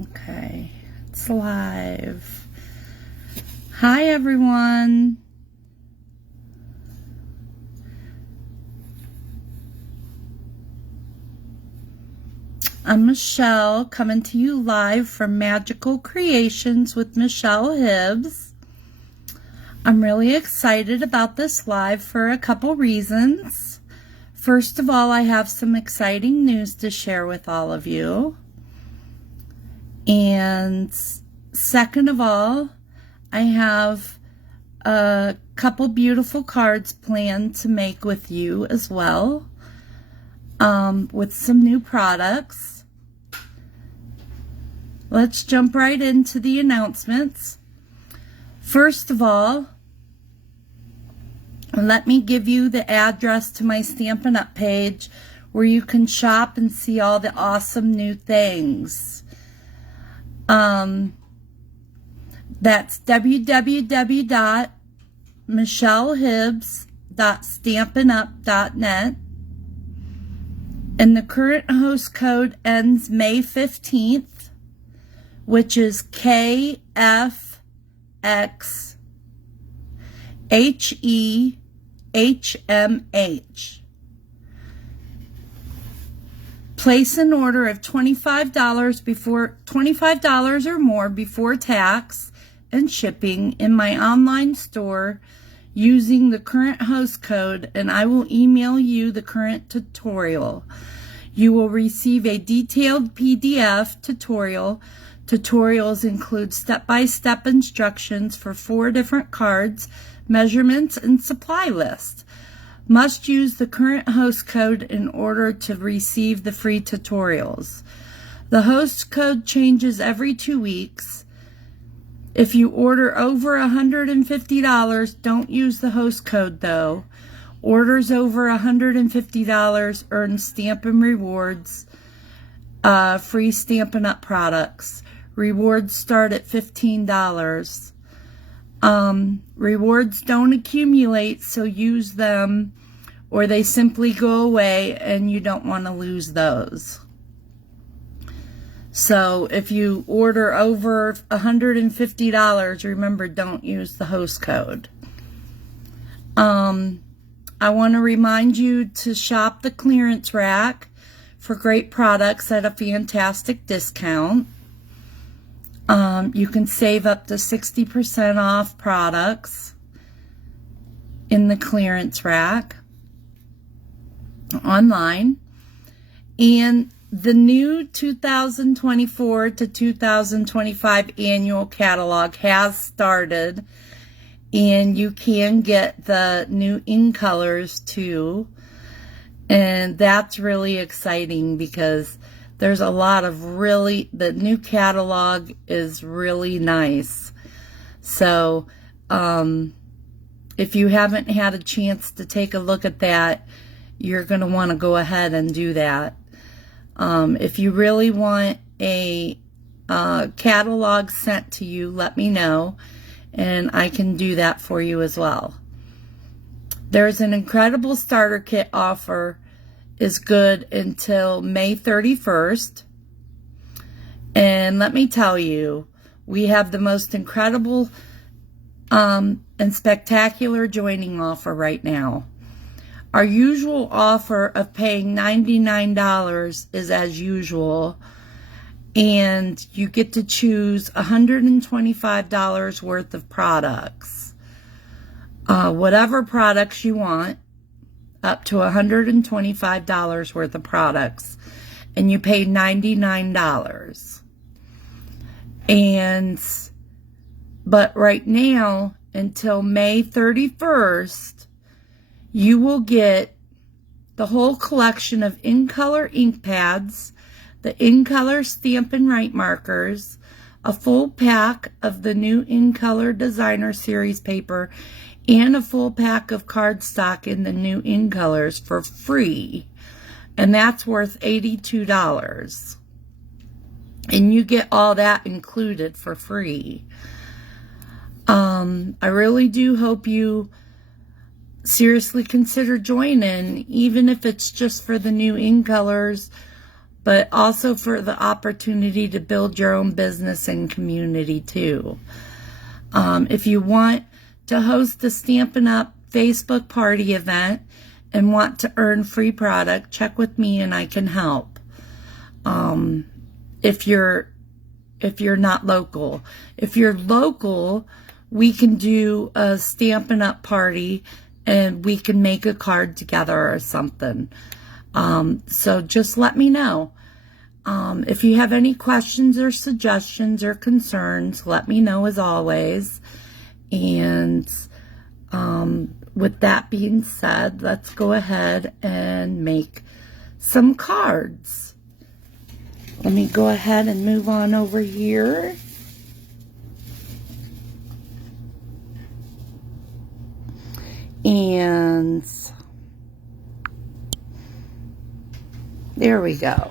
Okay, it's live. Hi, everyone. I'm Michelle, coming to you live from Magical Creations with Michelle Hibbs. I'm really excited about this live for a couple reasons. First of all, I have some exciting news to share with all of you. And second of all, I have a couple beautiful cards planned to make with you as well, with some new products. Let's jump right into the announcements. First of all, let me give you the address to my Stampin' Up! Page where you can shop and see all the awesome new things. That's www.michellehibbs.stampinup.net, and the current host code ends May 15th, which is KFXHEHMH. Place an order of $25 or more before tax and shipping in my online store using the current host code, and I will email you the current tutorial. You will receive a detailed PDF tutorial. Tutorials include step-by-step instructions for 4 different cards, measurements, and supply lists. Must use the current host code in order to receive the free tutorials. The host code changes every 2 weeks. If you order over $150, don't use the host code though. Orders over $150 earn Stampin' Rewards, free Stampin' Up! Products. Rewards start at $15. Rewards don't accumulate, so use them or they simply go away and you don't want to lose those. So if you order over $150, remember, don't use the host code. I want to remind you to shop the clearance rack for great products at a fantastic discount. You can save up to 60% off products in the clearance rack online. And the new 2024 to 2025 annual catalog has started, and you can get the new in colors too. And that's really exciting because there's a lot of the new catalog is really nice. So if you haven't had a chance to take a look at that, you're going to want to go ahead and do that. If you really want a catalog sent to you, let me know, and I can do that for you as well. There's an incredible starter kit offer is good until May 31st. And let me tell you, we have the most incredible and spectacular joining offer right now. Our usual offer of paying $99 is as usual, and you get to choose $125 worth of products. Whatever products you want, up to $125 worth of products, and you pay $99. But right now, until May 31st, you will get the whole collection of in-color ink pads, the in-color Stampin' Right markers, a full pack of the new in-color Designer Series paper, and a full pack of cardstock in the new in colors for free. And that's worth $82. And you get all that included for free. I really do hope you seriously consider joining, even if it's just for the new in colors but also for the opportunity to build your own business and community too. If you want to host a Stampin' Up! Facebook party event and want to earn free product, check with me and I can help. If you're not local. If you're local, we can do a Stampin' Up! Party and we can make a card together or something. So just let me know. If you have any questions or suggestions or concerns, let me know as always. And with that being said, let's go ahead and make some cards. Let me go ahead and move on over here. And there we go.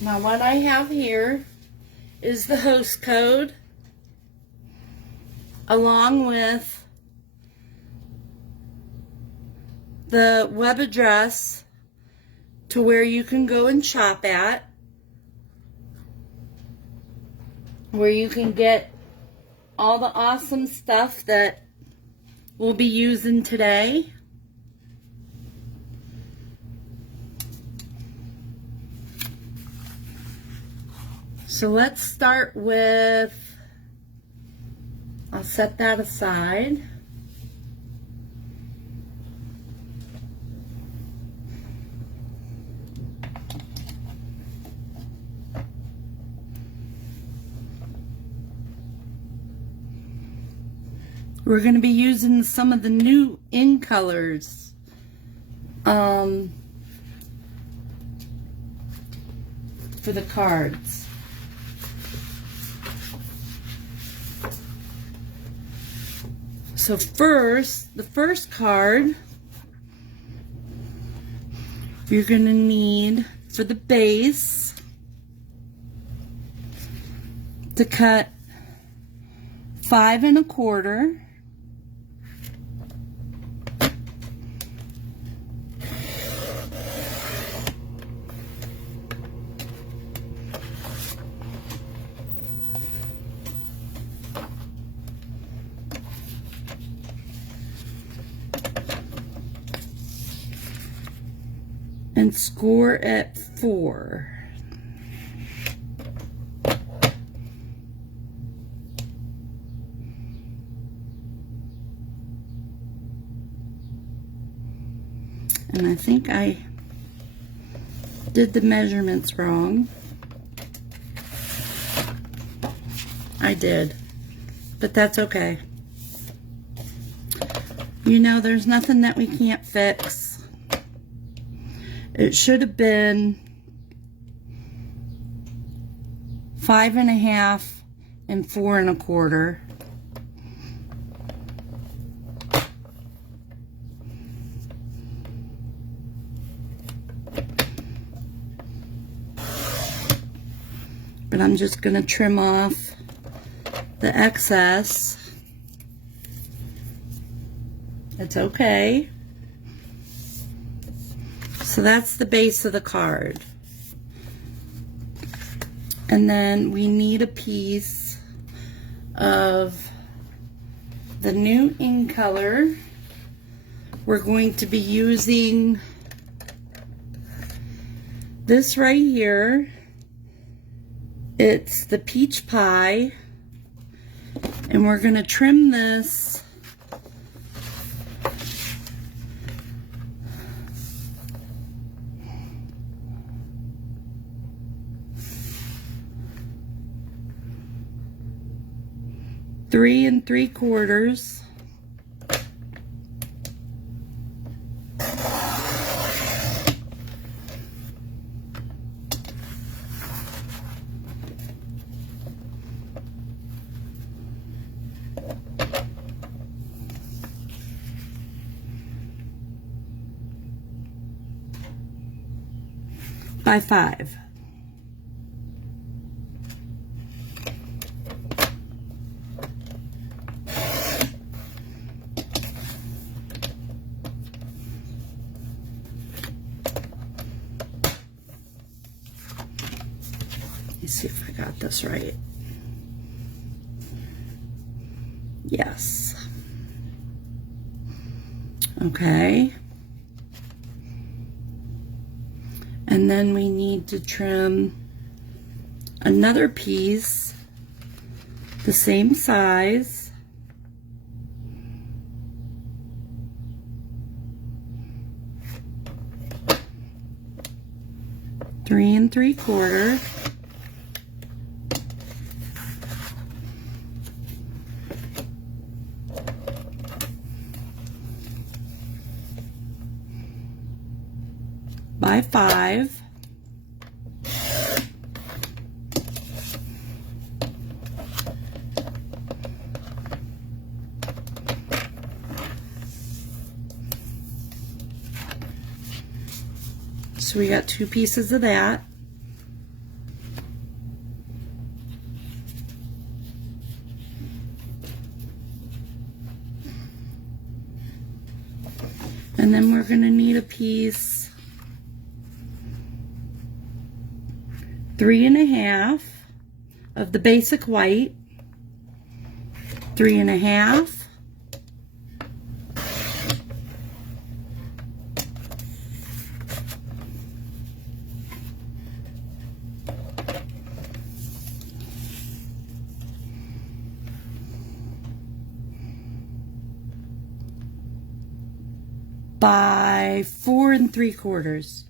Now what I have here is the host code along with the web address to where you can go and shop at, where you can get all the awesome stuff that we'll be using today. So let's start with, I'll set that aside. We're going to be using some of the new in colors. For the cards. So first, the first card you're going to need for the base to cut 5 1/4. And score at 4. And I think I did the measurements wrong. I did, but that's okay. You know, there's nothing that we can't fix. It should have been 5 1/2 and 4 1/4. But I'm just going to trim off the excess. It's okay. So that's the base of the card. And then we need a piece of the new in color. We're going to be using this right here. It's the Peach Pie. And we're going to trim this three and 3/4. by 5. Let's see if I got this right. Yes. Okay. And then we need to trim another piece the same size. Three and 3/4. By 5. So we got 2 pieces of that. And then we're going to need a piece 3.5 of the basic white, 3.5, by 4 3/4.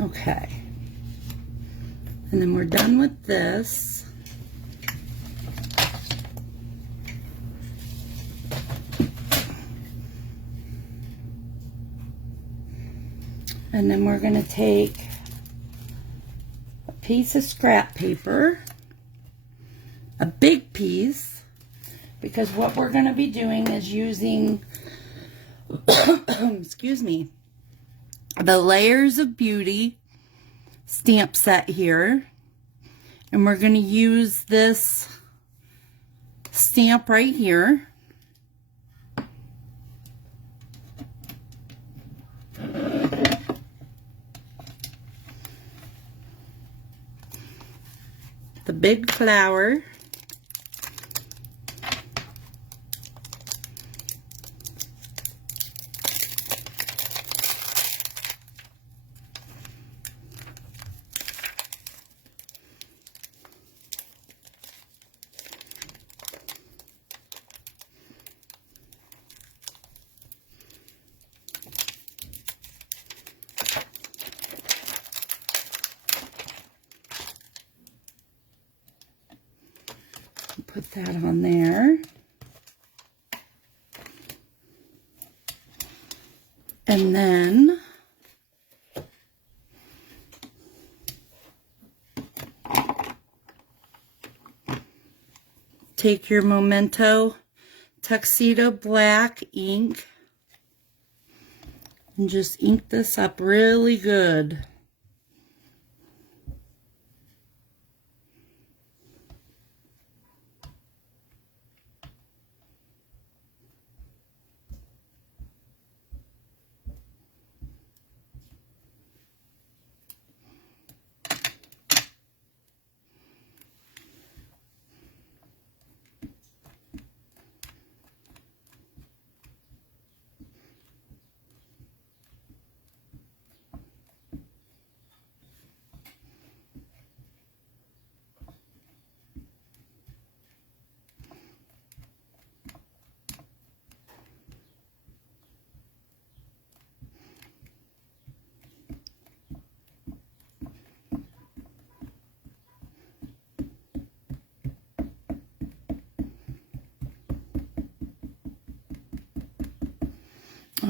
Okay. And then we're done with this. And then we're going to take a piece of scrap paper, a big piece, because what we're going to be doing is using, excuse me, the Layers of Beauty stamp set here. And we're going to use this stamp right here. The big flower. Put that on there. And then take your Memento Tuxedo Black ink and just ink this up really good.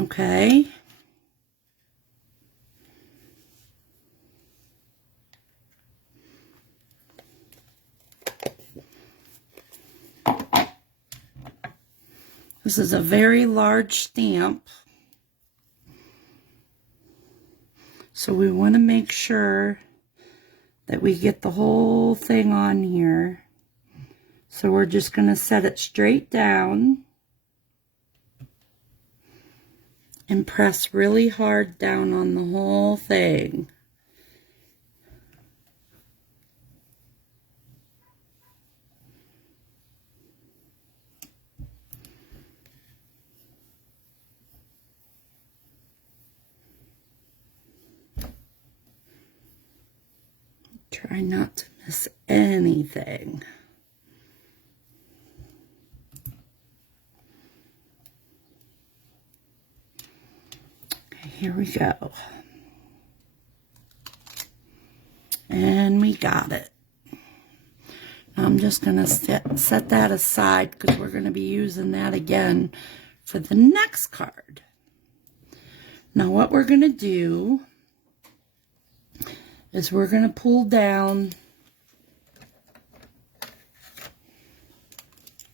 Okay. This is a very large stamp, so we want to make sure that we get the whole thing on here. So we're just going to set it straight down and press really hard down on the whole thing. Try not to miss anything. Okay, here we go. And we got it. I'm just going to set that aside because we're going to be using that again for the next card. Now what we're going to do is we're going to pull down.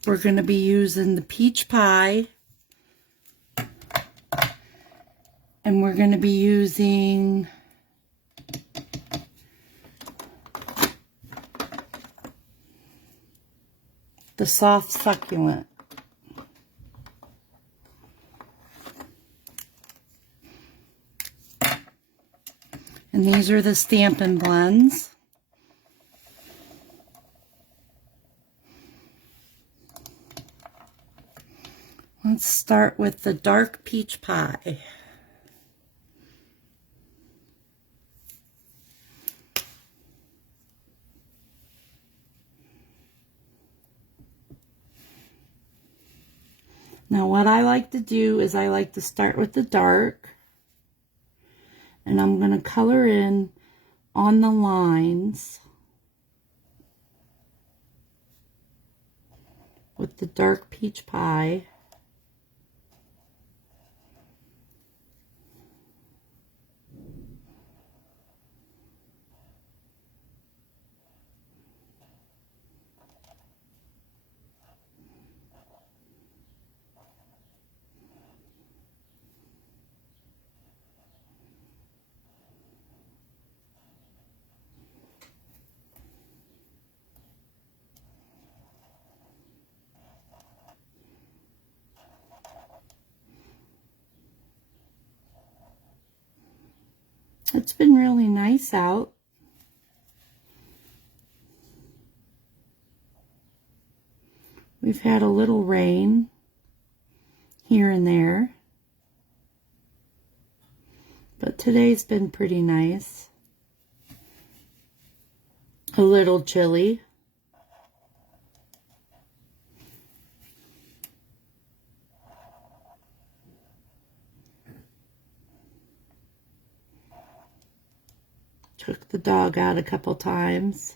We're going to be using the peach pie. And we're going to be using the soft succulent. And these are the Stampin' Blends. Let's start with the dark peach pie. Now what I like to do is I like to start with the dark, and I'm going to color in on the lines with the dark peach pie. It's been really nice out. We've had a little rain here and there, but today's been pretty nice. A little chilly. Took the dog out a couple times.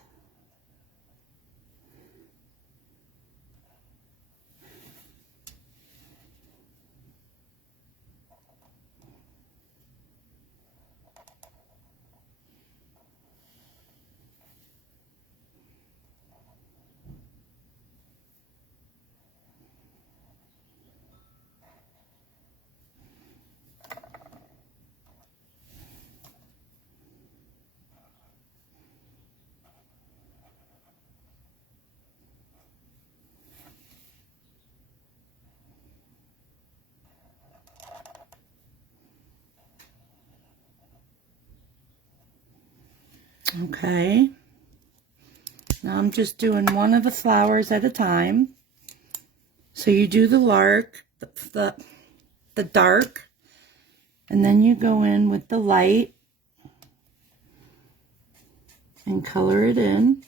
Okay, now I'm just doing one of the flowers at a time. So you do the lark, the dark, and then you go in with the light and color it in.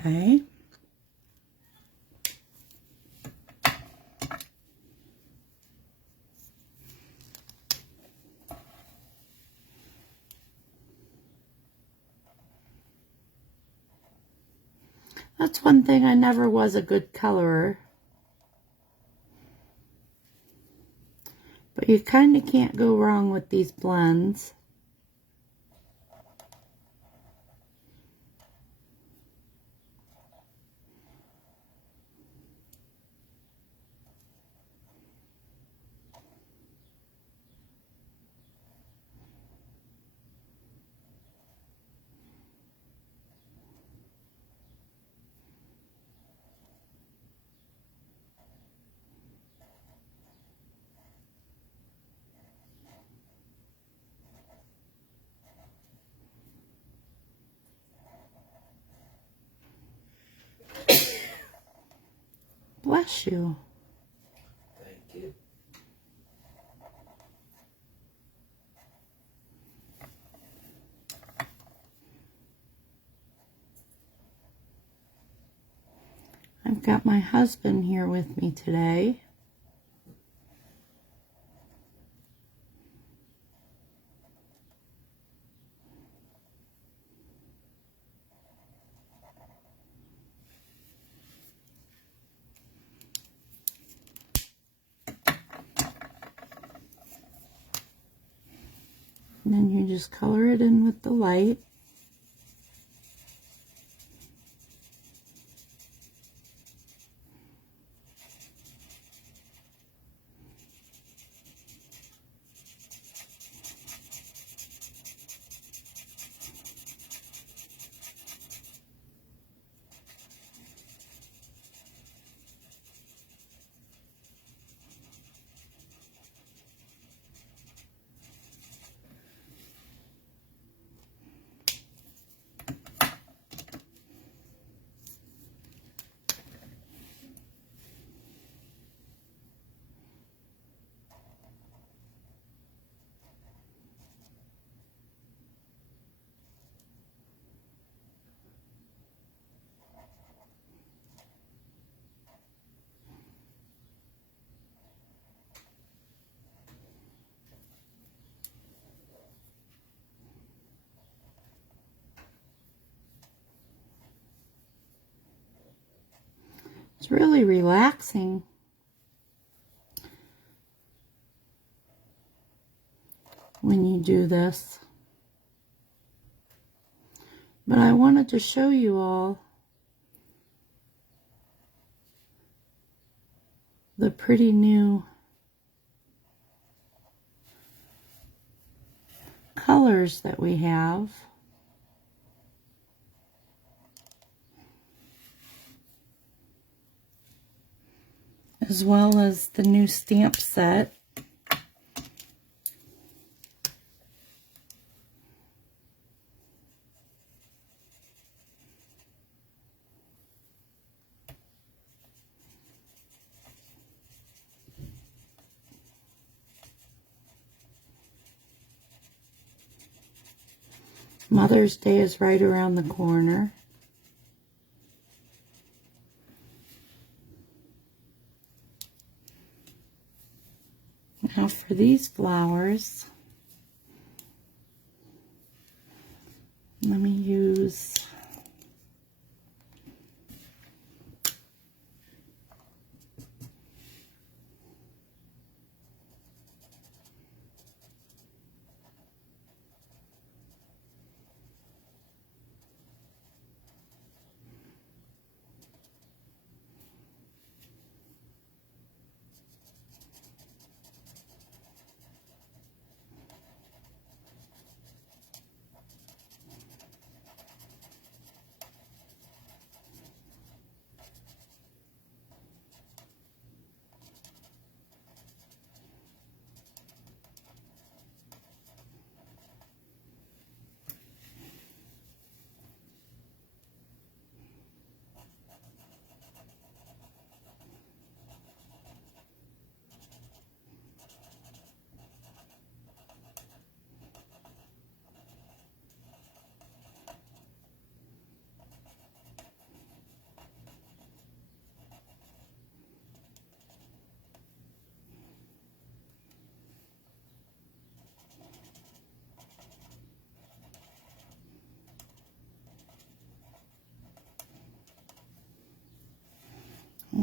Okay. That's one thing, I never was a good colorer. But you kind of can't go wrong with these blends. Bless you. Thank you. I've got my husband here with me today. And then you just color it in with the light. It's really relaxing. When you do this. But I wanted to show you all the pretty new colors that we have. As well as the new stamp set. Mother's Day is right around the corner. Now for these flowers, let me use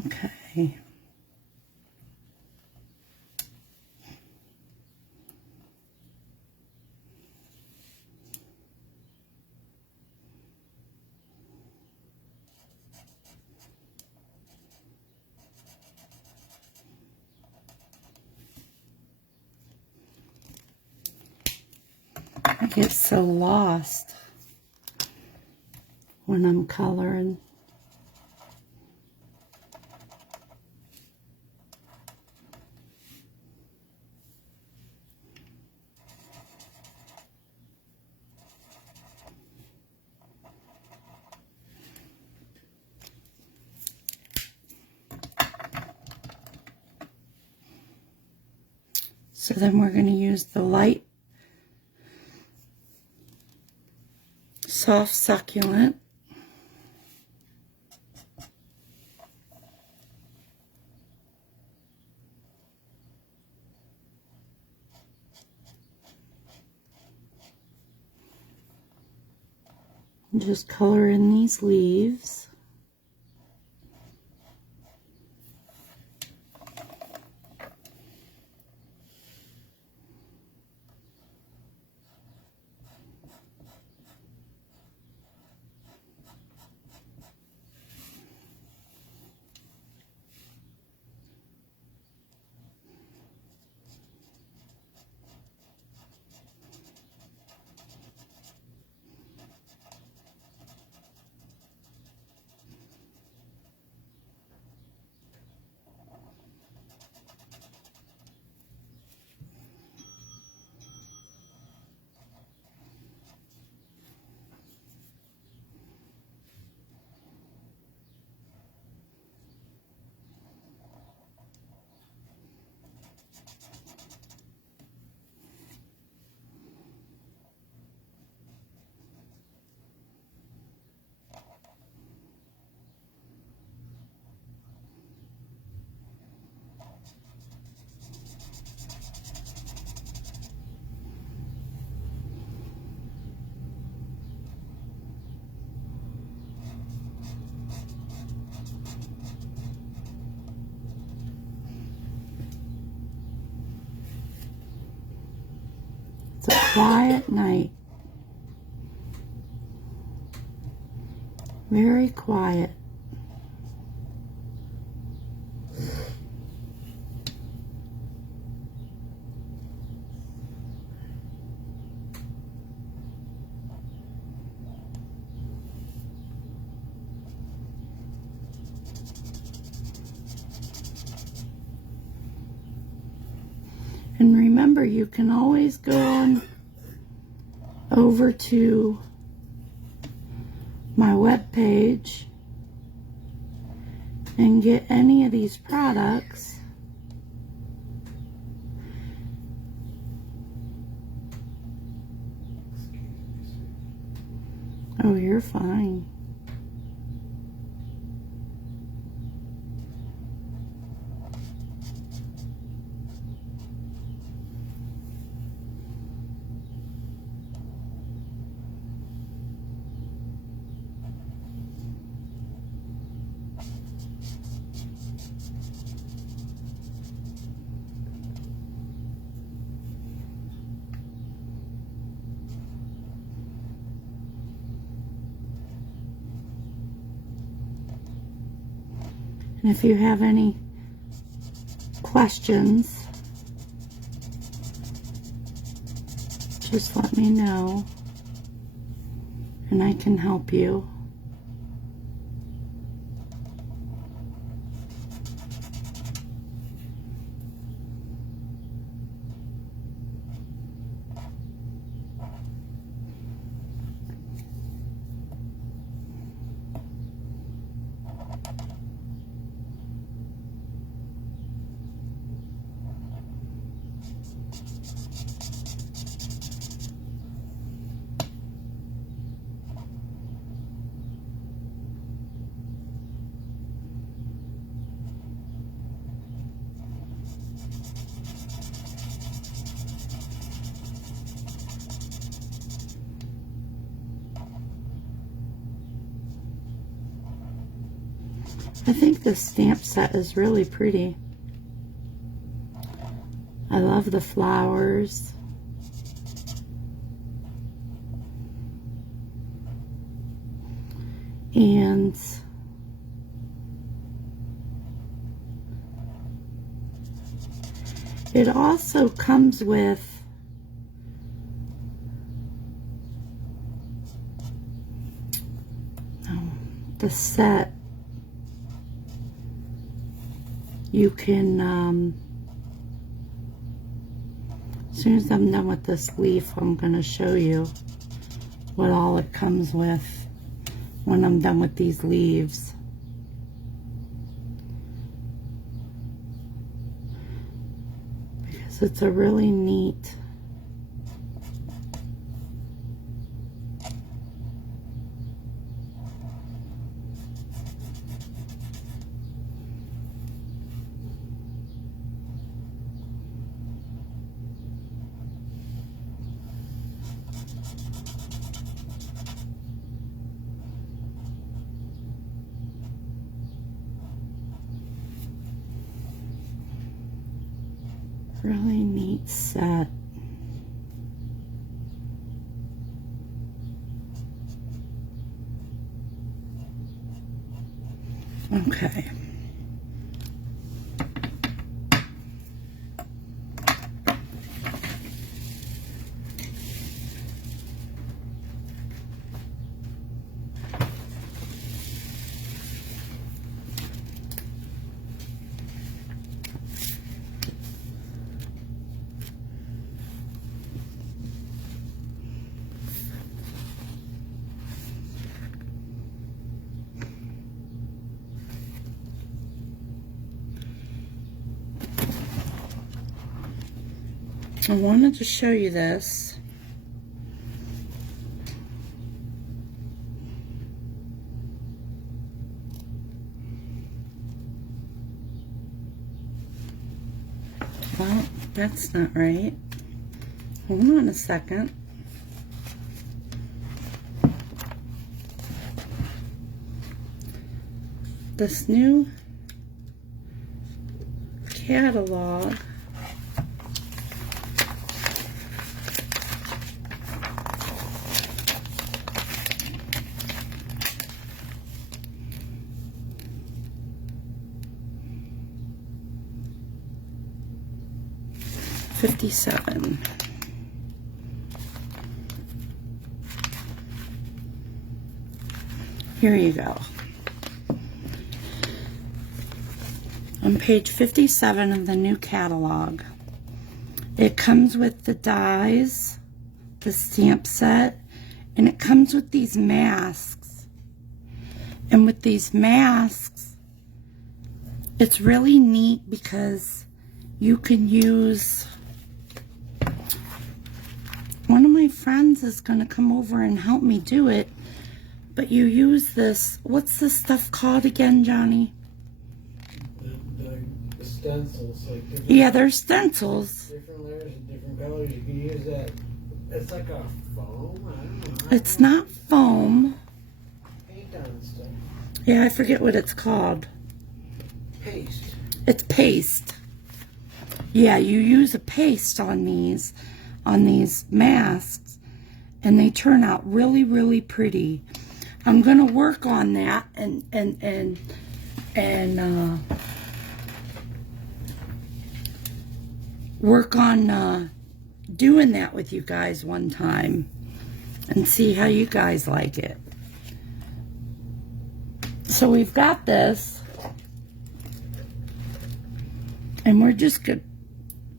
Okay. I get so lost when I'm coloring. So then we're going to use the light, soft succulent. And just color in these leaves. It's a quiet night. Very quiet. And remember, you can always go on over to my webpage and get any of these products. Oh, you're fine. And if you have any questions, just let me know and I can help you. I think this stamp set is really pretty. I love the flowers. And it also comes with the set. You can, as soon as I'm done with this leaf, I'm going to show you what all it comes with when I'm done with these leaves. Because it's a really neat set. Okay. I wanted to show you this. Well, that's not right. Hold on a second. This new catalog $57. Here you go. On page 57 of the new catalog, it comes with the dies, the stamp set, and it comes with these masks. And with these masks, it's really neat because you can use... One of my friends is going to come over and help me do it, but you use this, what's this stuff called again, Johnny? The stencils, like different, Yeah, they're stencils. different layers and different colors. You can use that. It's like a foam. I don't know. It's not foam. Paint on stuff. Yeah, I forget what it's called. Paste. It's paste. Yeah, you use a paste on these masks, and they turn out really, really pretty. I'm gonna work on that and work on doing that with you guys one time and see how you guys like it. So we've got this, and we're just gonna,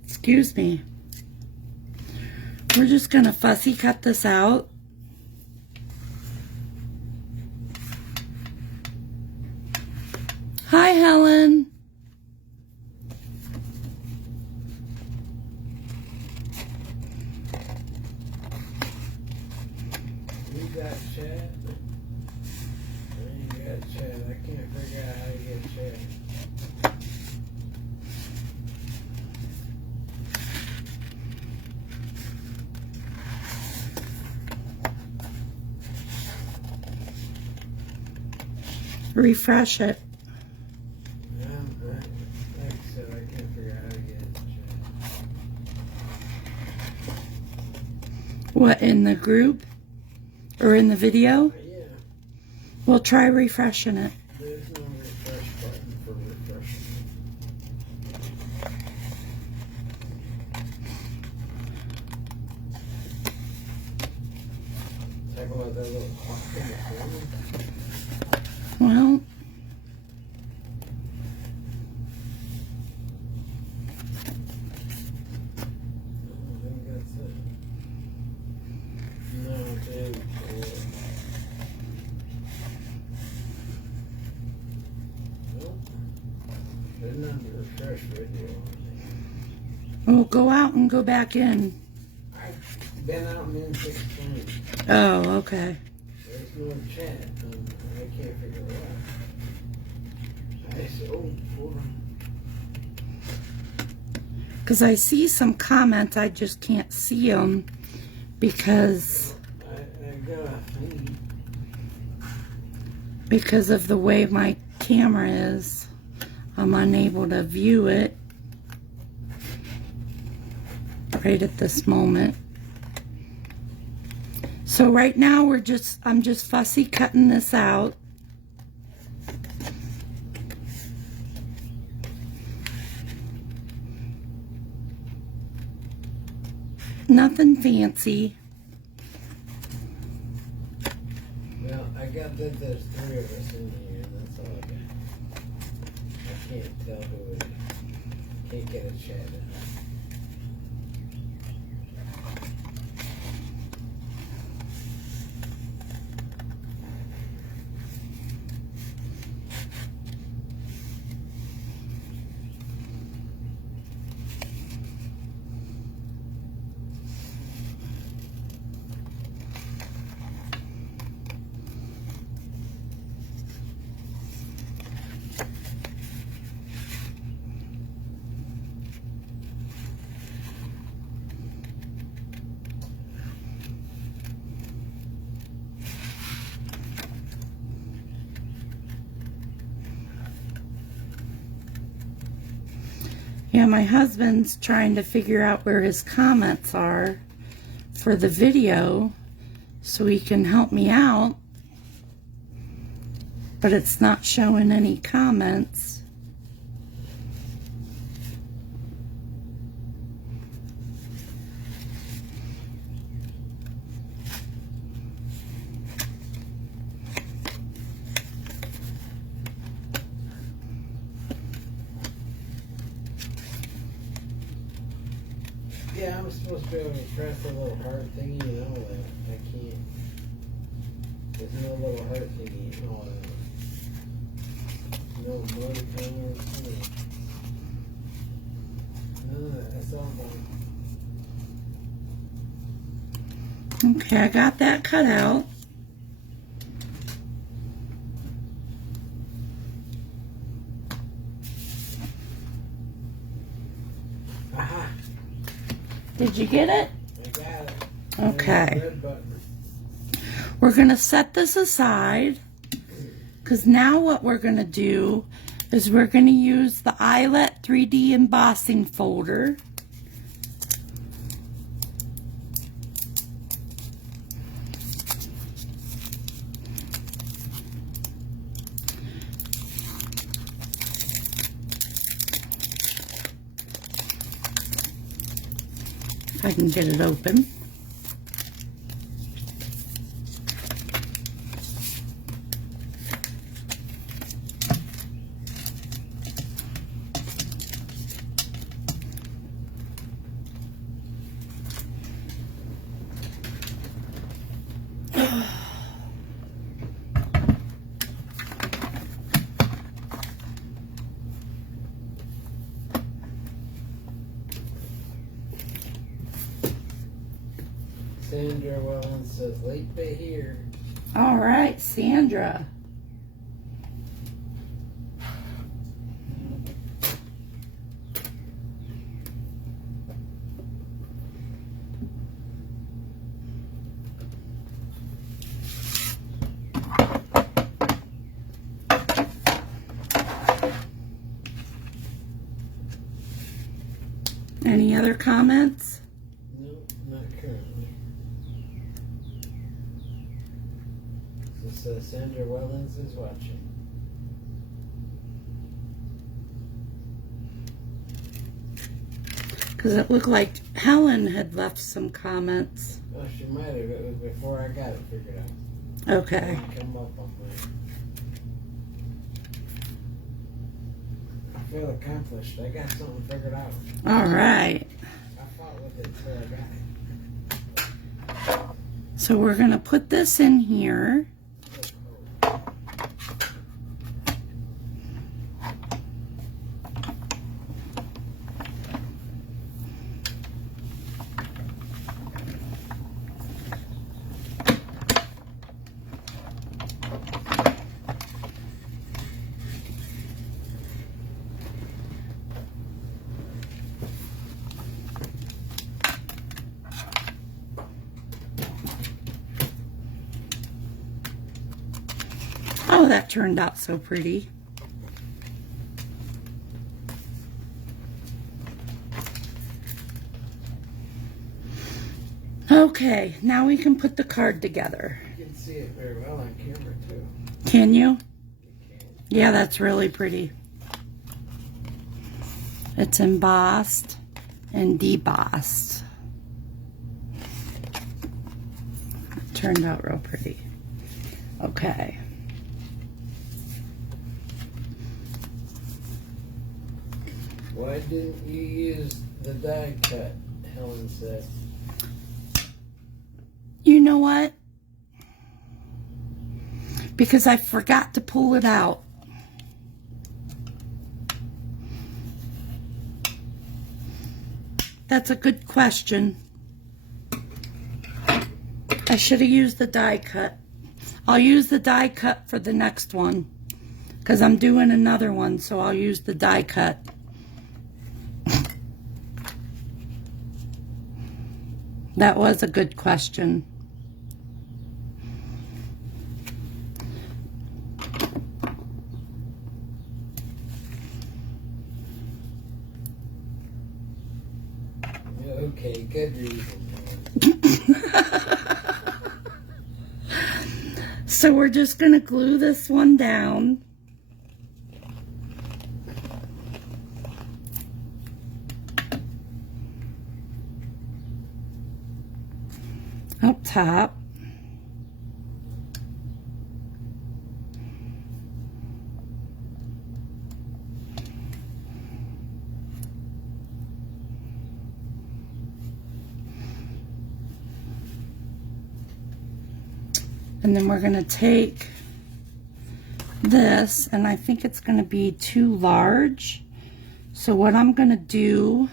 excuse me, we're just gonna fussy cut this out. Hi, Helen. You got Chad. I ain't got Chad. I can't figure out how to get Chad. Refresh it. What, in the group? Or in the video? Yeah. We'll try refreshing it. There's no refresh button for refreshing. Talk about that little hawk in the corner. Well, I think that's it. No, dude. Nope. There's none to refresh video on we'll go out and go back in. there. I've been out and in 6 times. Oh, okay. There's no chat. I can't figure it out. I said, oh, hold on. Because I see some comments, I just can't see them because I got a thing. because of the way my camera is. I'm unable to view it right at this moment. So right now I'm just fussy cutting this out. Nothing fancy. Well, I got that there's 3 of us in here, and that's all I got. I can't tell who it is. Can't get a chat in. Yeah, my husband's trying to figure out where his comments are for the video so he can help me out. But it's not showing any comments. Yeah, I'm supposed to be able to press the little heart thingy and all that. I can't. There's no little heart thingy and all that. No emoticons. None of that. That's all gone. Okay, I got that cut out. Aha! Did you get it? I got it. Okay. Red button. We're going to set this aside because now what we're going to do is we're going to use the Eyelet 3D embossing folder. If I can get it open. Sandra Wellen says, late bit here. All right, Sandra. Any other comments? No, not currently. since Sandra Wellens is watching. Because it looked like Helen had left some comments. Oh, she might have. It was before I got it figured out. Okay. It didn't come up on mine. I feel accomplished. I got something figured out. All right. I fought with it until I got it. So we're going to put this in here. Oh, that turned out so pretty. Okay, now we can put the card together. You can see it very well on camera too. Can you? You can. Yeah, that's really pretty. It's embossed and debossed. It turned out real pretty. Okay. Why didn't you use the die cut? Helen said. You know what? Because I forgot to pull it out. That's a good question. I should have used the die cut. I'll use the die cut for the next one. Because I'm doing another one, so I'll use the die cut. That was a good question. Okay, good reason. So we're just going to glue this one down. Up top. And then we're going to take this, and I think it's going to be too large. So what I'm going to do,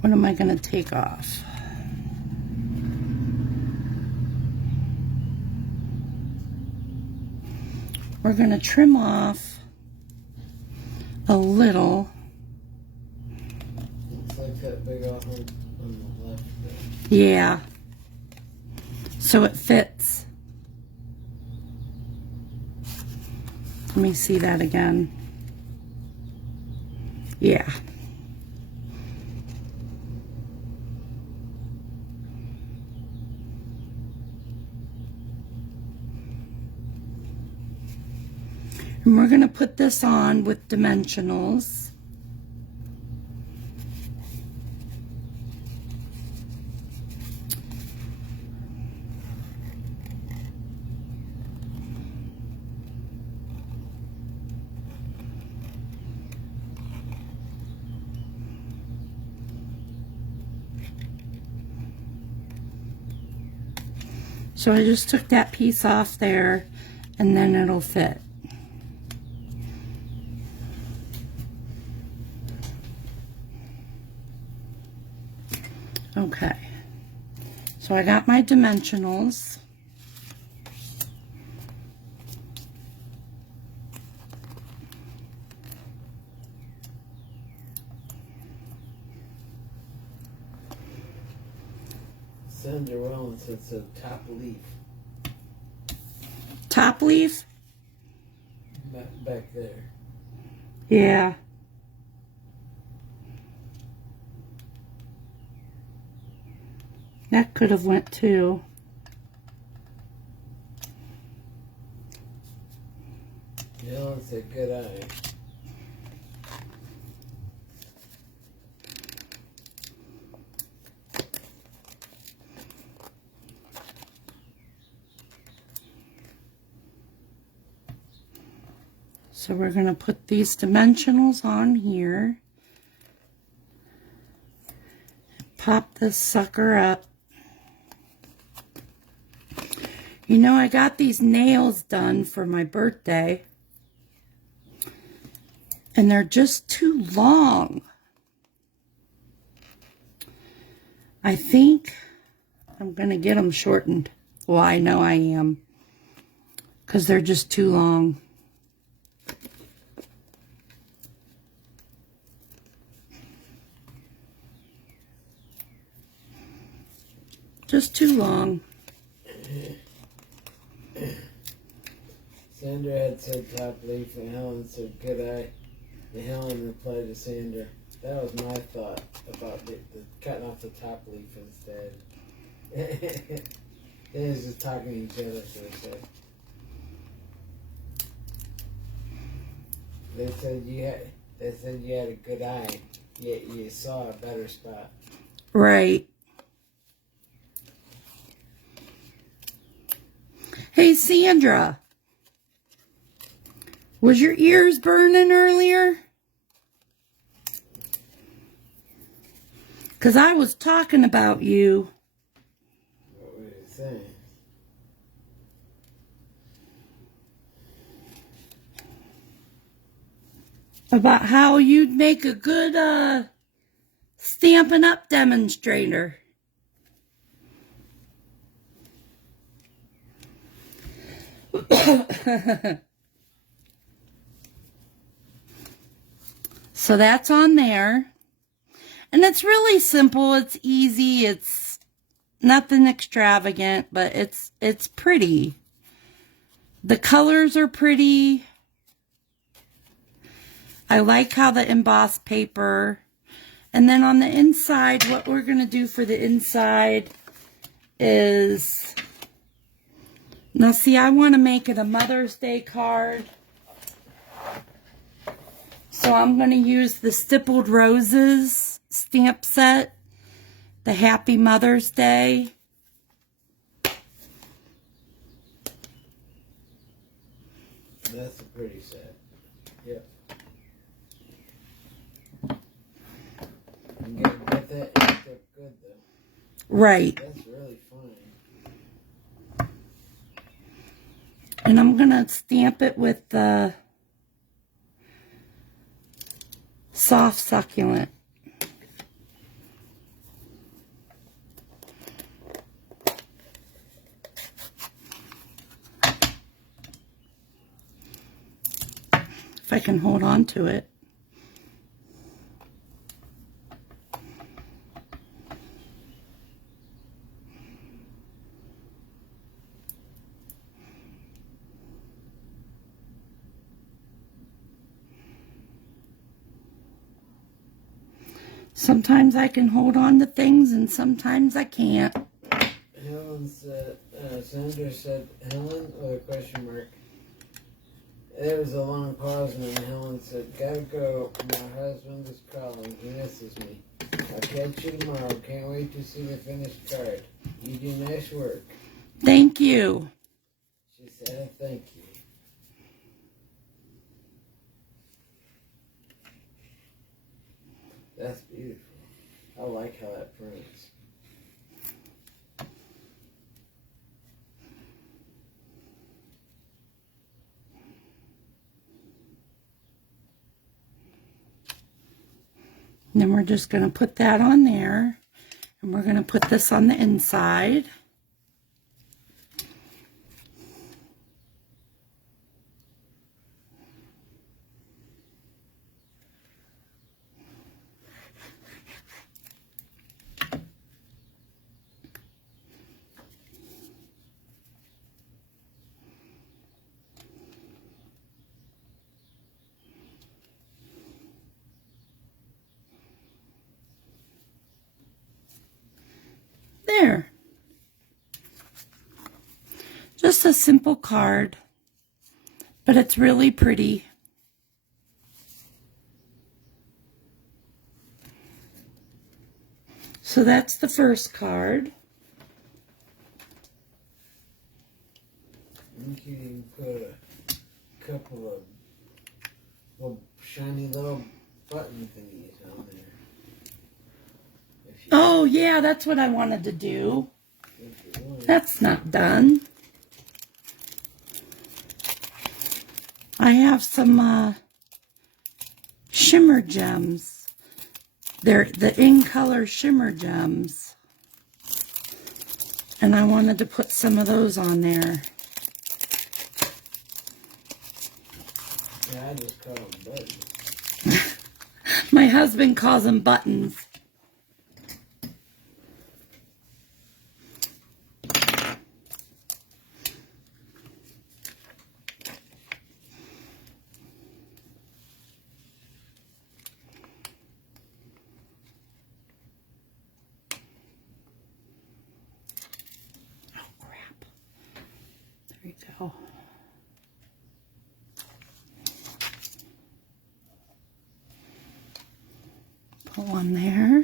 what am I going to take off? We're going to trim off a little. Looks like that big off on the left there. Yeah. So it fits. Let me see that again. Yeah. And we're going to put this on with dimensionals. So I just took that piece off there, and then it'll fit. Okay, so I got my dimensionals. Sandra Wellens, it's a top leaf. Top leaf? Back there. Yeah. That could have went too. Helen said good eye. So we're going to put these dimensionals on here. Pop this sucker up. You know, I got these nails done for my birthday. And they're just too long. I think I'm going to get them shortened. Well, I know I am. Because they're just too long. Just too long. Sandra had said top leaf and Helen said good eye. And Helen replied to Sandra, that was my thought about the cutting off the top leaf instead. They was just talking to each other for a sec. They said you had a good eye, yet you saw a better spot. Right. Hey, Sandra. Was your ears burning earlier? Because I was talking about you. What were you saying? About how you'd make a good Stampin' Up! Demonstrator. So that's on there. And it's really simple. It's easy. It's nothing extravagant, but it's pretty. The colors are pretty. I like how the embossed paper. And then on the inside, what we're going to do for the inside is... Now, see, I want to make it a Mother's Day card. So I'm going to use the Stippled Roses stamp set. The Happy Mother's Day. That's a pretty set. Yep. You gotta get that inked up good though. Right. That's really fine. And I'm going to stamp it with the Soft Succulent. If I can hold on to it. Sometimes I can hold on to things and sometimes I can't. Helen said, Sandra said, Helen, with a question mark. There was a long pause and then Helen said, gotta go, my husband is calling, he misses me. I'll catch you tomorrow, can't wait to see the finished card. You do nice work. Thank you. She said, thank you. That's beautiful. I like how that prints. And then we're just going to put that on there. And we're going to put this on the inside. There. Just a simple card. but it's really pretty. So that's the first card. You can even put a couple of little shiny little button thingies on there. Oh, yeah, that's what I wanted to do. If you want. That's not done. I have some shimmer gems. They're the In Color shimmer gems. And I wanted to put some of those on there. Yeah, I just call them buttons. My husband calls them buttons. There you go. Put one there.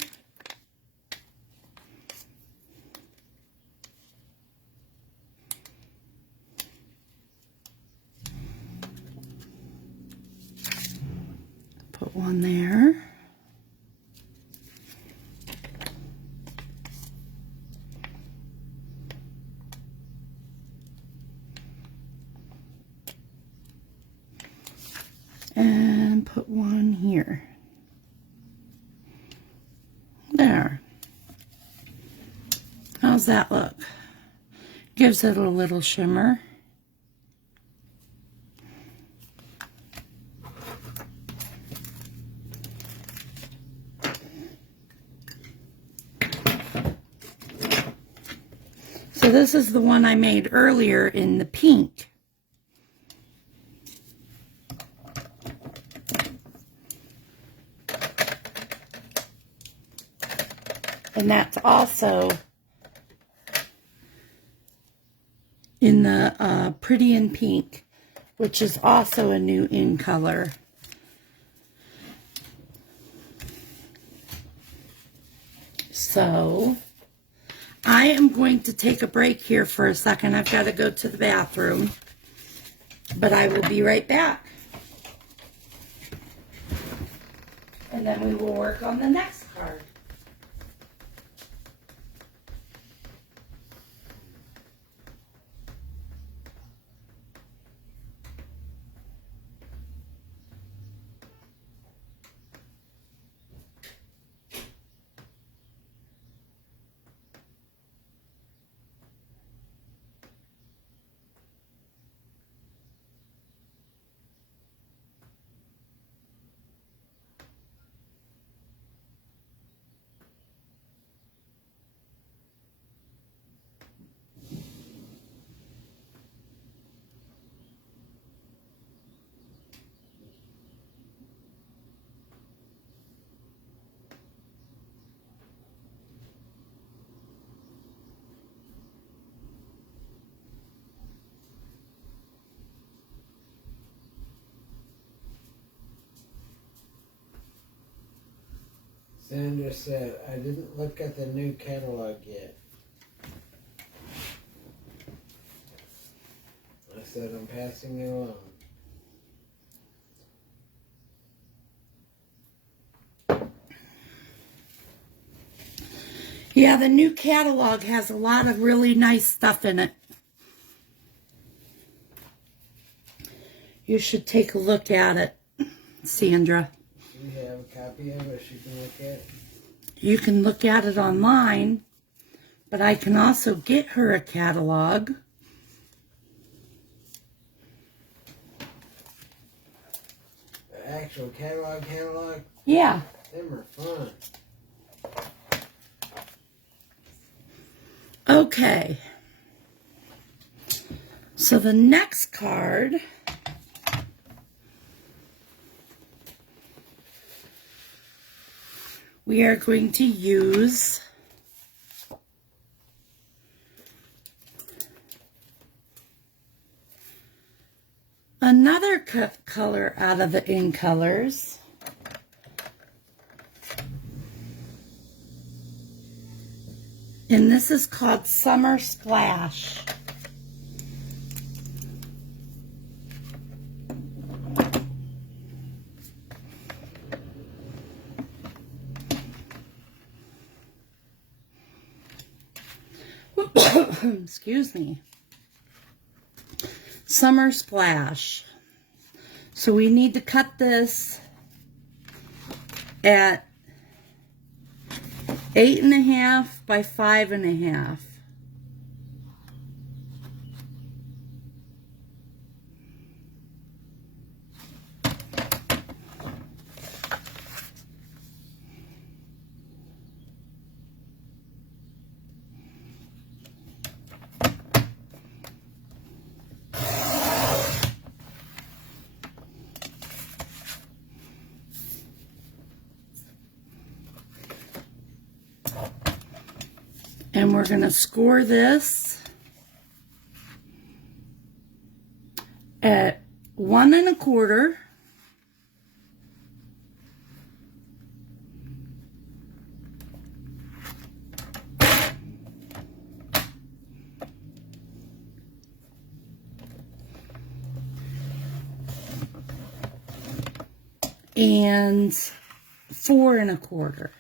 Put one there. And put one here. There. How's that look? Gives it a little shimmer. So this is the one I made earlier in the pink. And that's also in the Pretty in Pink, which is also a new In Color. So I am going to take a break here for a second. I've got to go to the bathroom, but I will be right back. And then we will work on the next card. Sandra said, I didn't look at the new catalog yet. I said, I'm passing it along. Yeah, the new catalog has a lot of really nice stuff in it. You should take a look at it, Sandra. Do you have a copy of it she can look at? You can look at it online, but I can also get her a catalog. The actual catalog? Yeah. Them are fun. Okay. So the next card we are going to use another color out of the In Colors. And this is called Summer Splash. Excuse me. Summer Splash. So we need to cut this at 8.5 by 5.5. And we're going to score this at 1 1/4. And 4 1/4.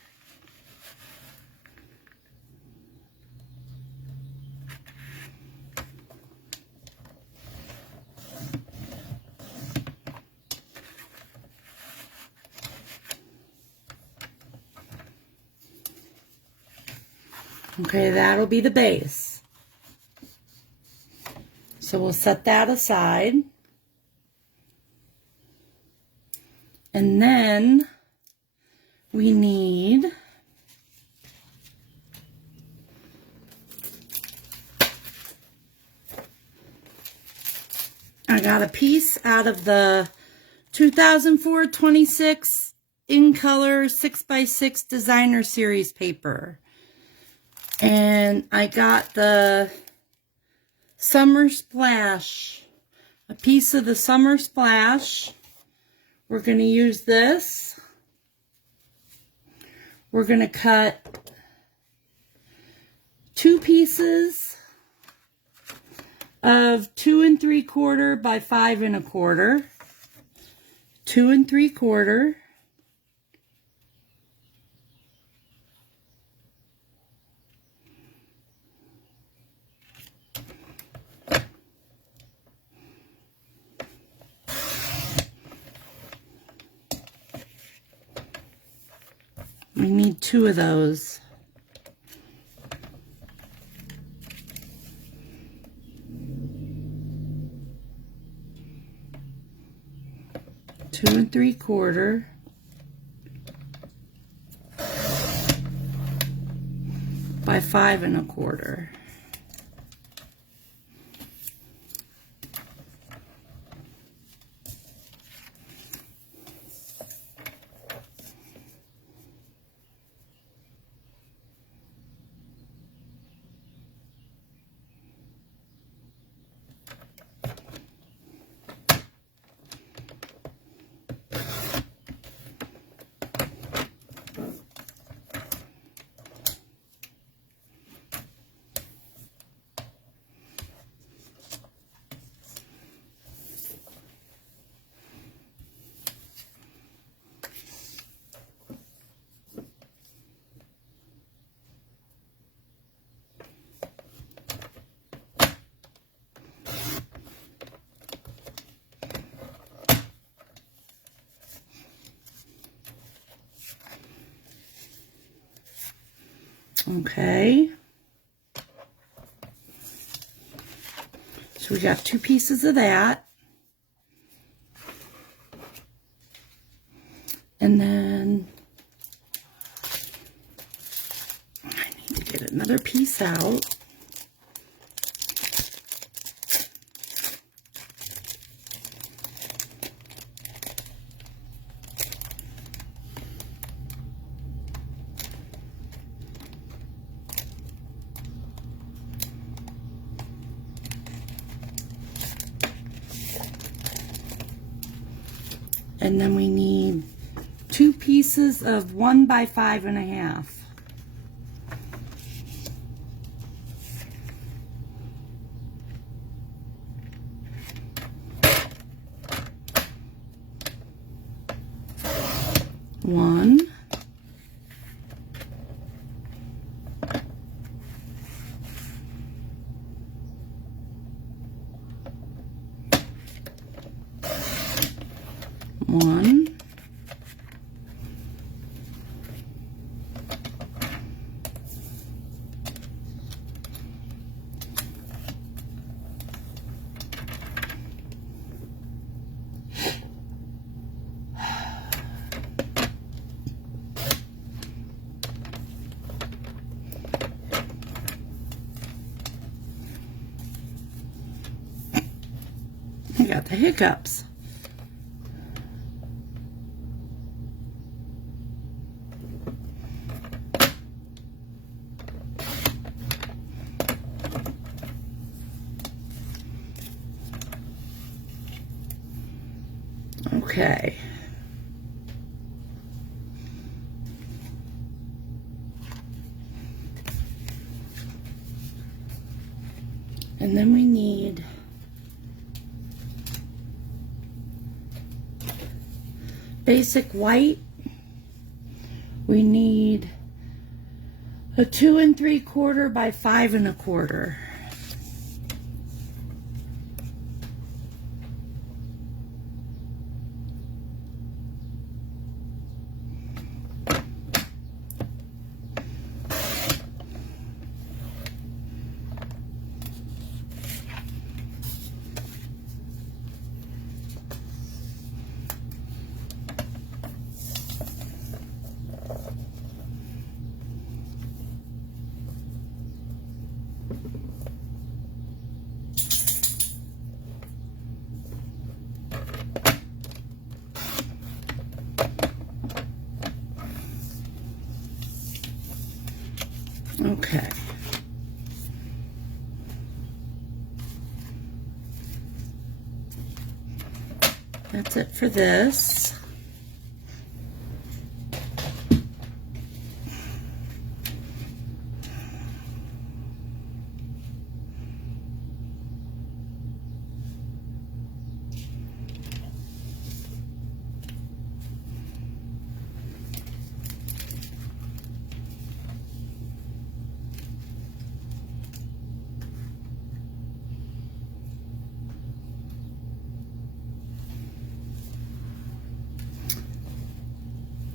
Okay, that'll be the base. So we'll set that aside. And then we need I got a piece out of the 2004 26 In Color 6x6 Designer Series paper. And I got the Summer Splash, a piece of the Summer Splash. We're going to use this. We're going to cut 2 pieces of 2 3/4 by 5 1/4. 2 3/4. We need 2 of those. Two 3/4 by 5 1/4. Okay. So we got 2 pieces of that. And then I need to get another piece out. And then we need 2 pieces of 1 by 5.5. One. One. I got the hiccups. Okay. And then we need basic white. We need a 2 3/4 by 5 1/4. Okay. That's it for this.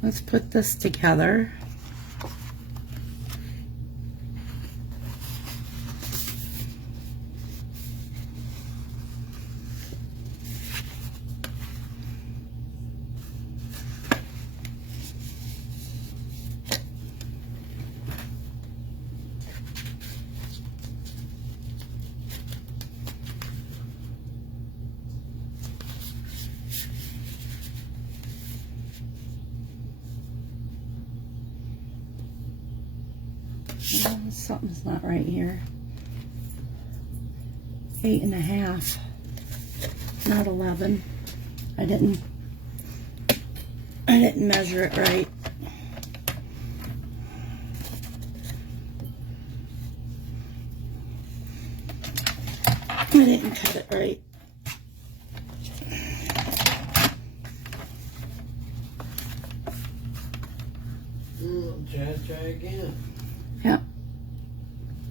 Let's put this together. Oh, something's not right here. 8 1/2, not 11. I didn't measure it right. I didn't cut it right. Try again. Yep.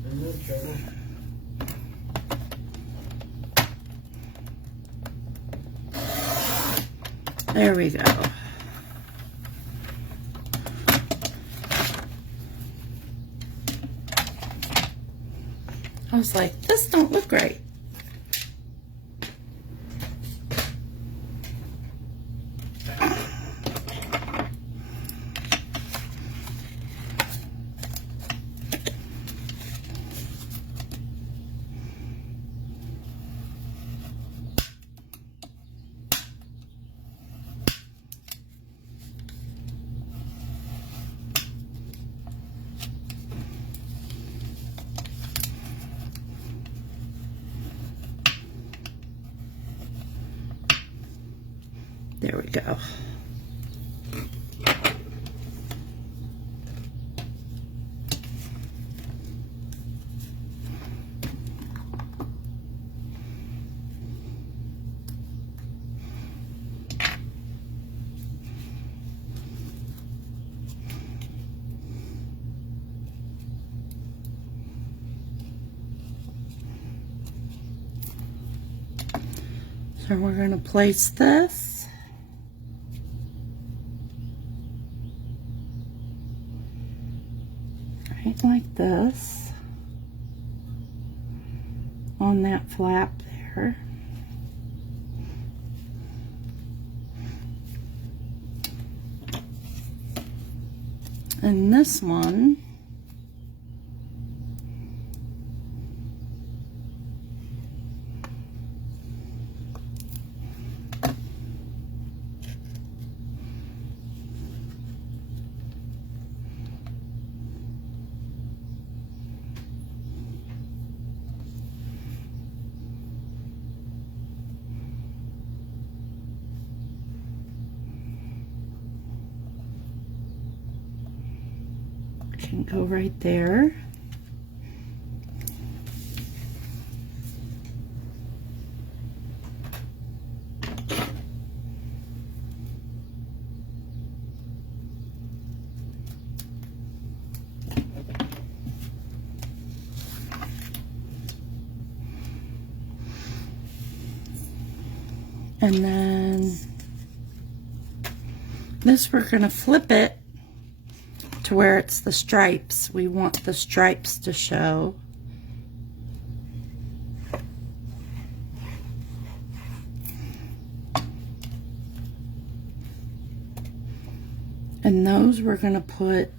I'm no trouble. There we go. I was like, this don't look right. There we go. So we're going to place this right like this on that flap there. And this one, can go right there. And then this, we're going to flip it to where it's the stripes. We want the stripes to show. And those we're going to put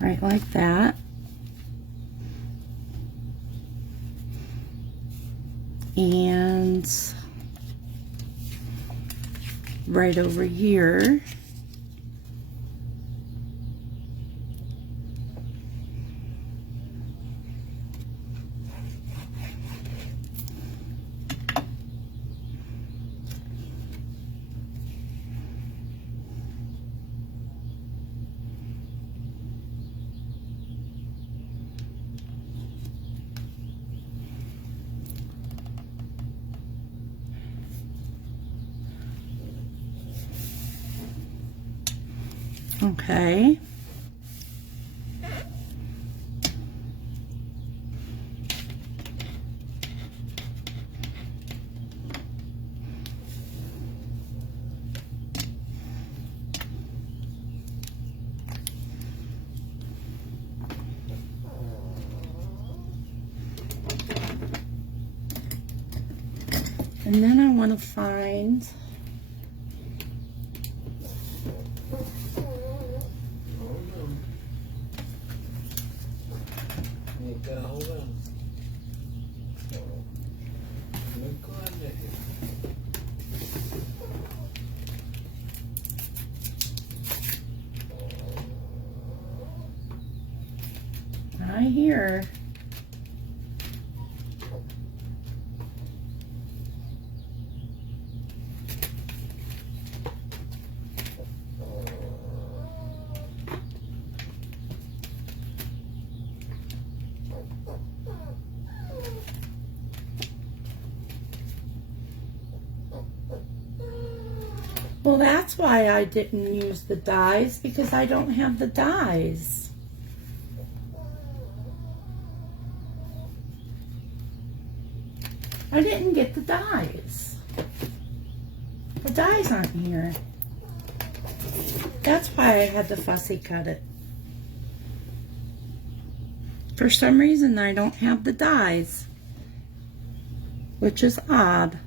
right like that. And right over here, okay. And then I want to find hold on. Look under here. right here. Well, that's why I didn't use the dies, because I don't have the dies. I didn't get the dies. The dies aren't here. That's why I had to fussy cut it. For some reason, I don't have the dies, which is odd.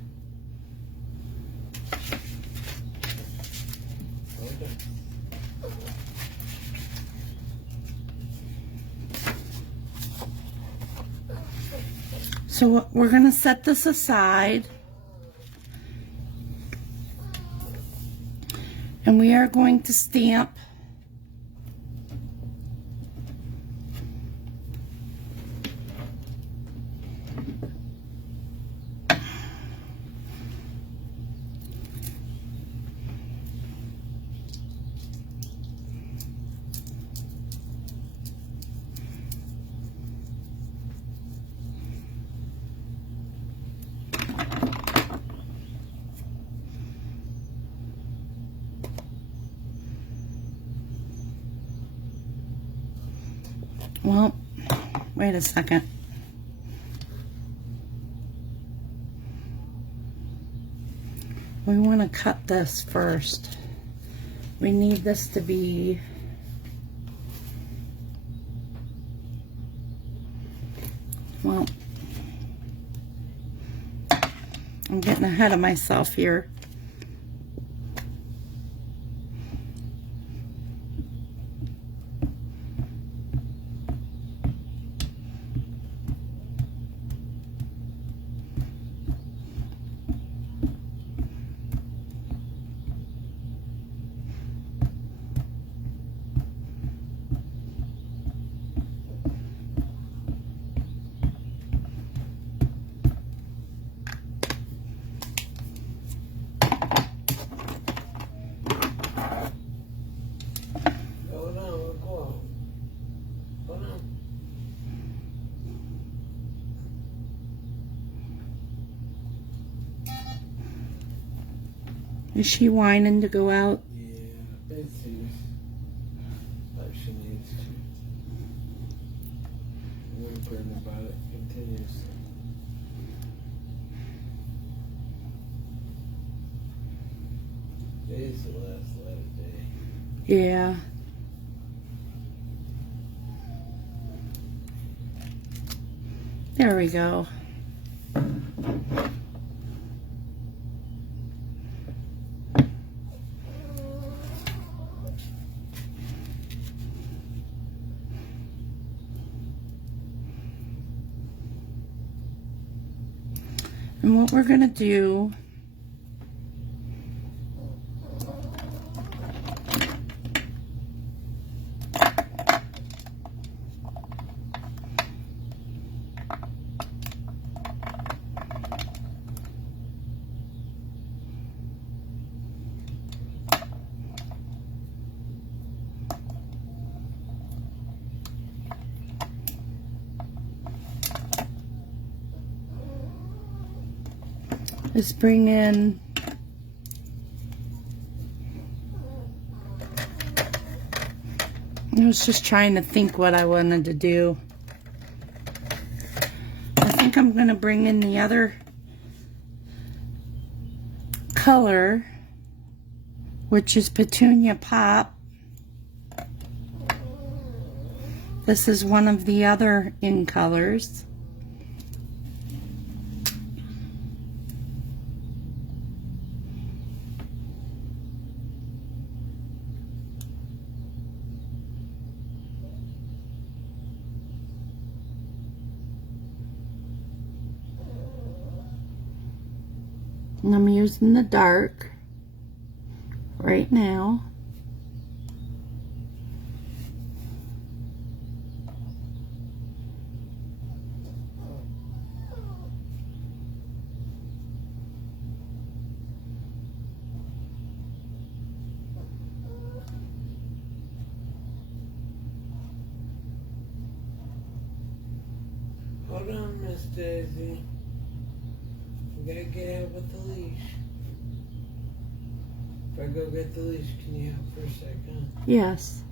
So we're going to set this aside, and we are going to stamp Well, wait a second. We want to cut this first. We need this to be well, I'm getting ahead of myself here. Hold on, we'll go. Hold on. Is she whining to go out? Yeah, it seems like she needs to. Whimpering about it continuously. Today's the last light of day. Yeah. There we go. And what we're going to do is bring in I was just trying to think what I wanted to do. I think I'm going to bring in the other color, which is Petunia Pop. This is one of the other in colors. And I'm using the dark right now. Hold on, Miss Daisy. We gotta get out with the leash. If I go get the leash, can you help for a second? Yes.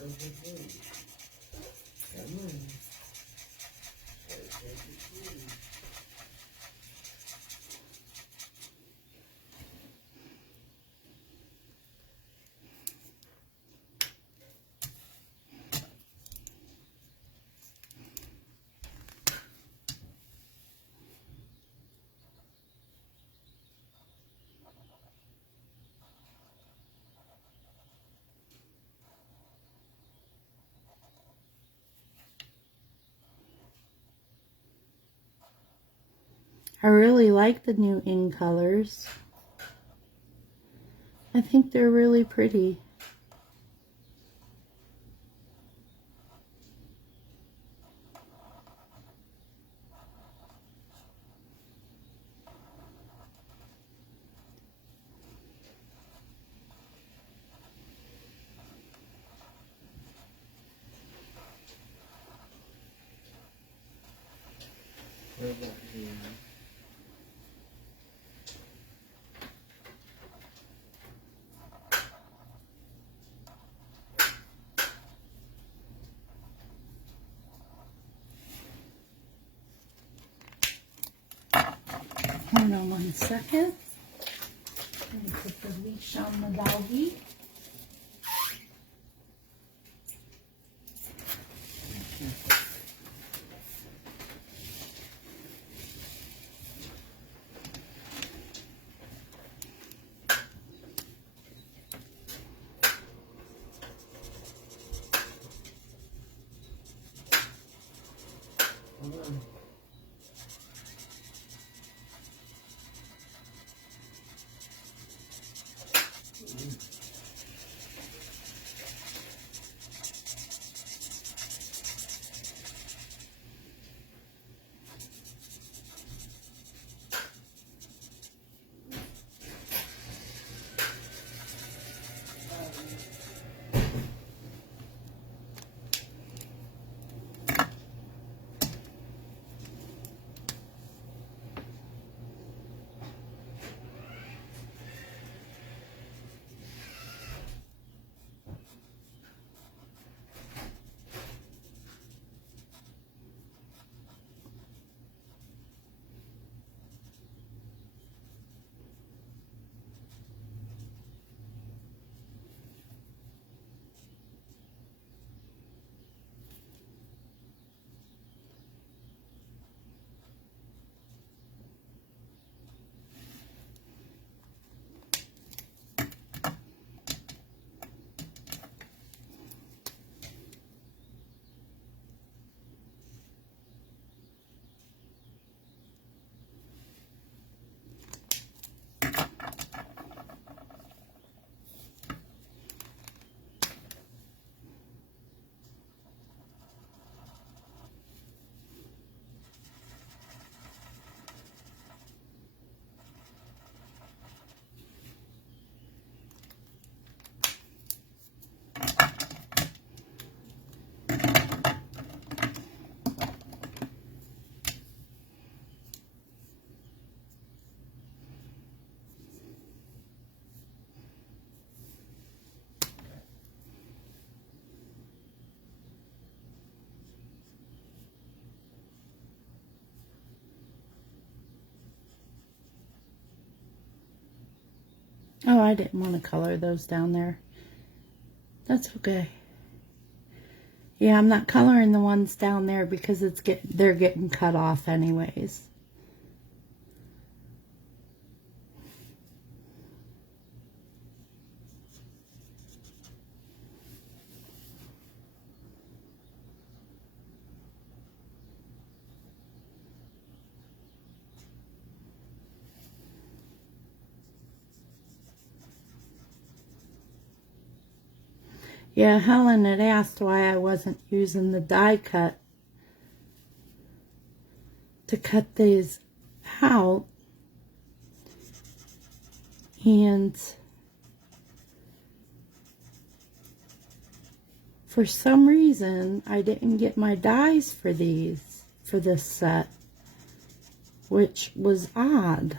go for food. Come on. Gotta take your food. I really like the new in colors. I think they're really pretty. What about here? Hold on 1 second. Let me put the leash on the doggy. Hold on. Oh, I didn't want to color those down there. That's okay. Yeah, I'm not coloring the ones down there because they're getting cut off anyways. Yeah, Helen had asked why I wasn't using the die cut to cut these out. And for some reason, I didn't get my dies for this set, which was odd.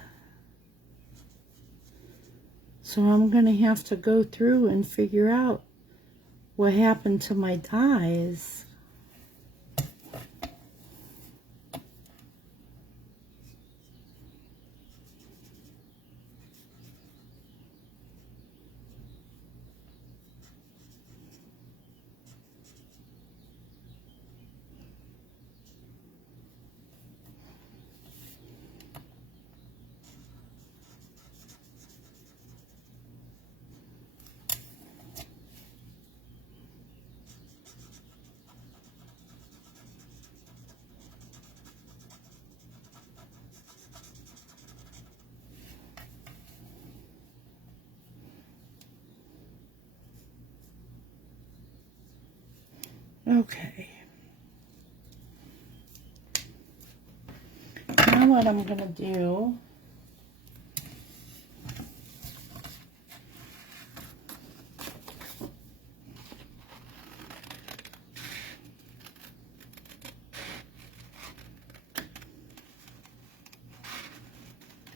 So I'm going to have to go through and figure out what happened to my dies. Okay. Now what I'm going to do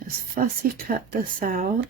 is fussy cut this out.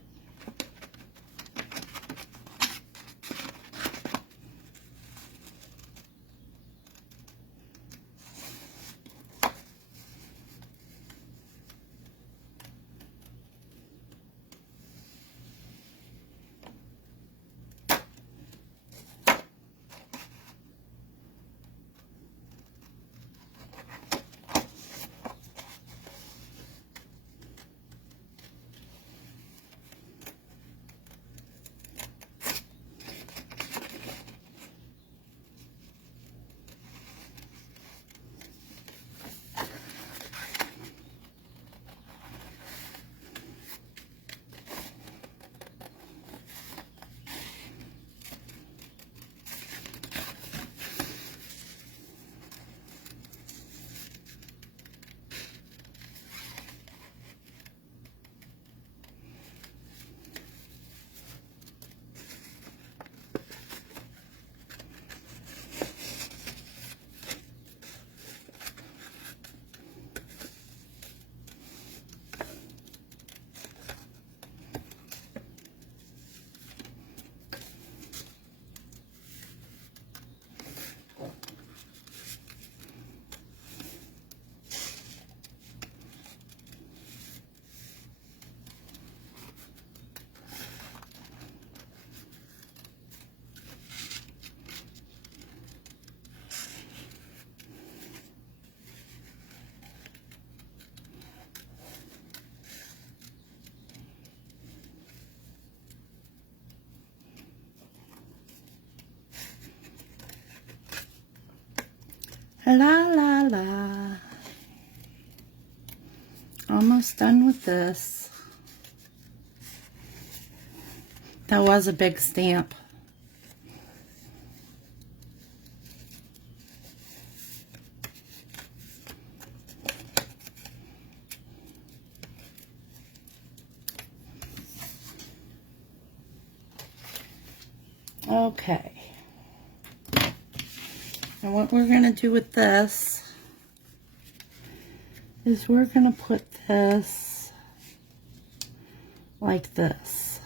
La la la. Almost done with this. That was a big stamp. Okay. And what we're going to do with this is we're going to put this like this.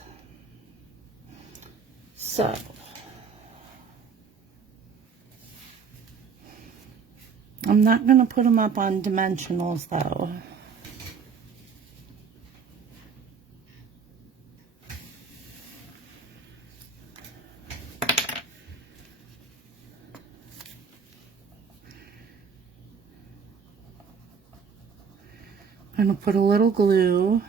So, I'm not going to put them up on dimensionals though. I'm going to put a little glue.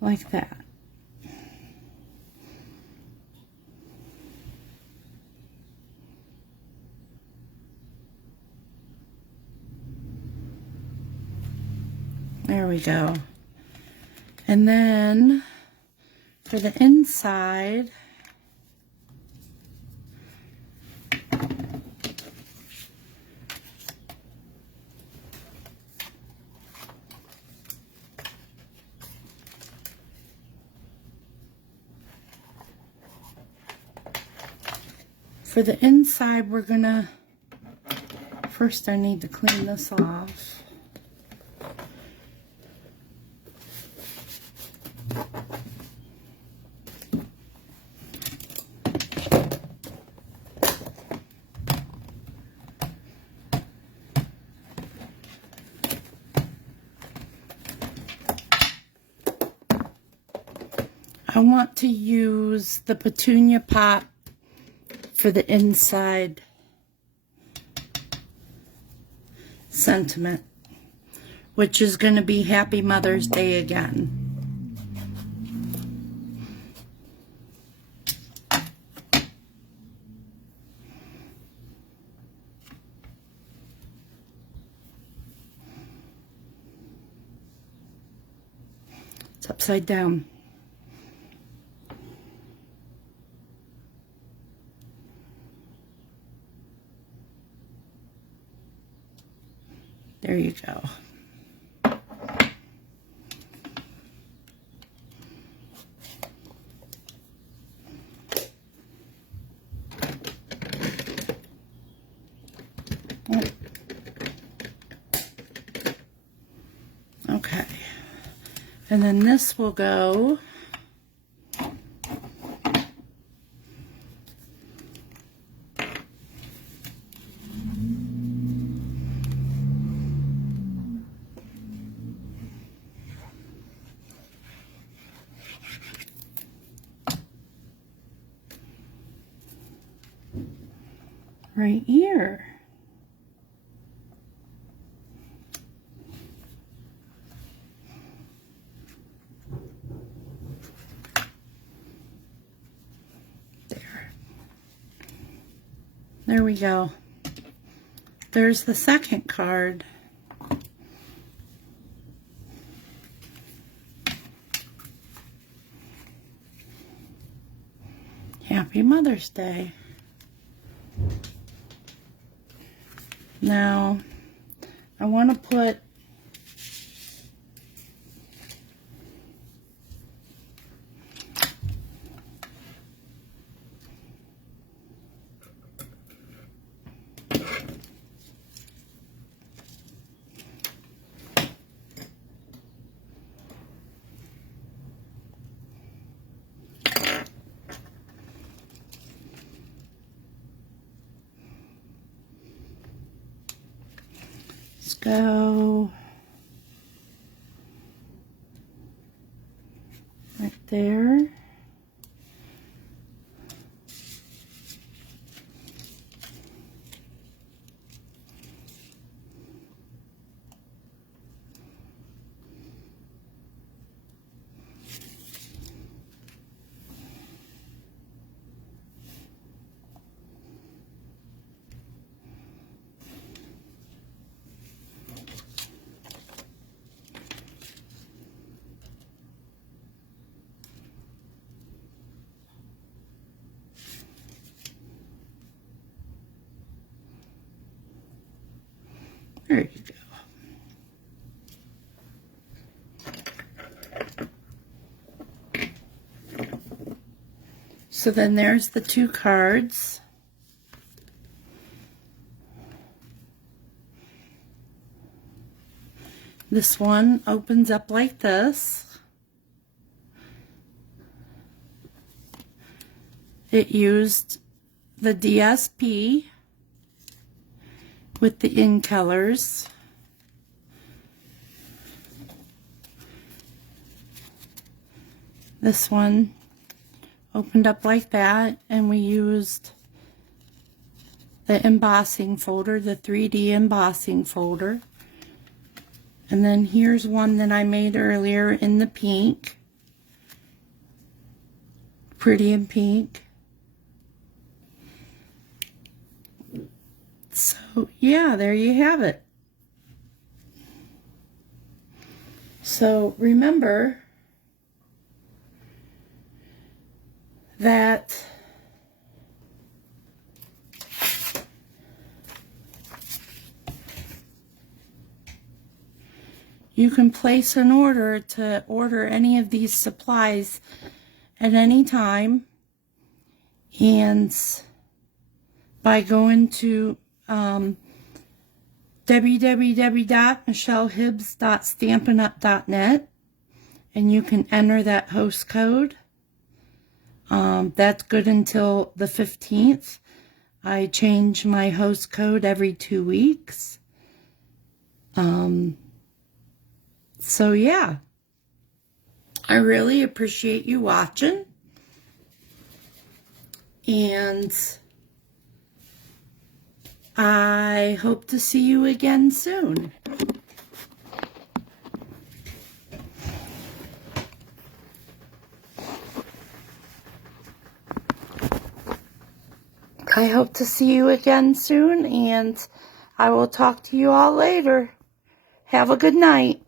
Like that. There we go. And then for the inside, first I need to clean this off. I want to use the Petunia Pop for the inside sentiment, which is going to be Happy Mother's Day again. It's upside down. There you go. Okay. And then this will go right here. There we go. There's the second card. Happy Mother's Day. Now, I want to put go right there. There you go. So then there's the two cards. This one opens up like this. It used the DSP with the in colors. This one opened up like that, and we used the embossing folder, the 3D embossing folder. And then here's one that I made earlier in the pink. Pretty in pink. So, yeah, there you have it. So, remember that you can place an order to order any of these supplies at any time, and by going to www.michellehibbs.stampinup.net, and you can enter that host code. That's good until the 15th. I change my host code every 2 weeks. So yeah, I really appreciate you watching, and I hope to see you again soon. I hope to see you again soon, and I will talk to you all later. Have a good night.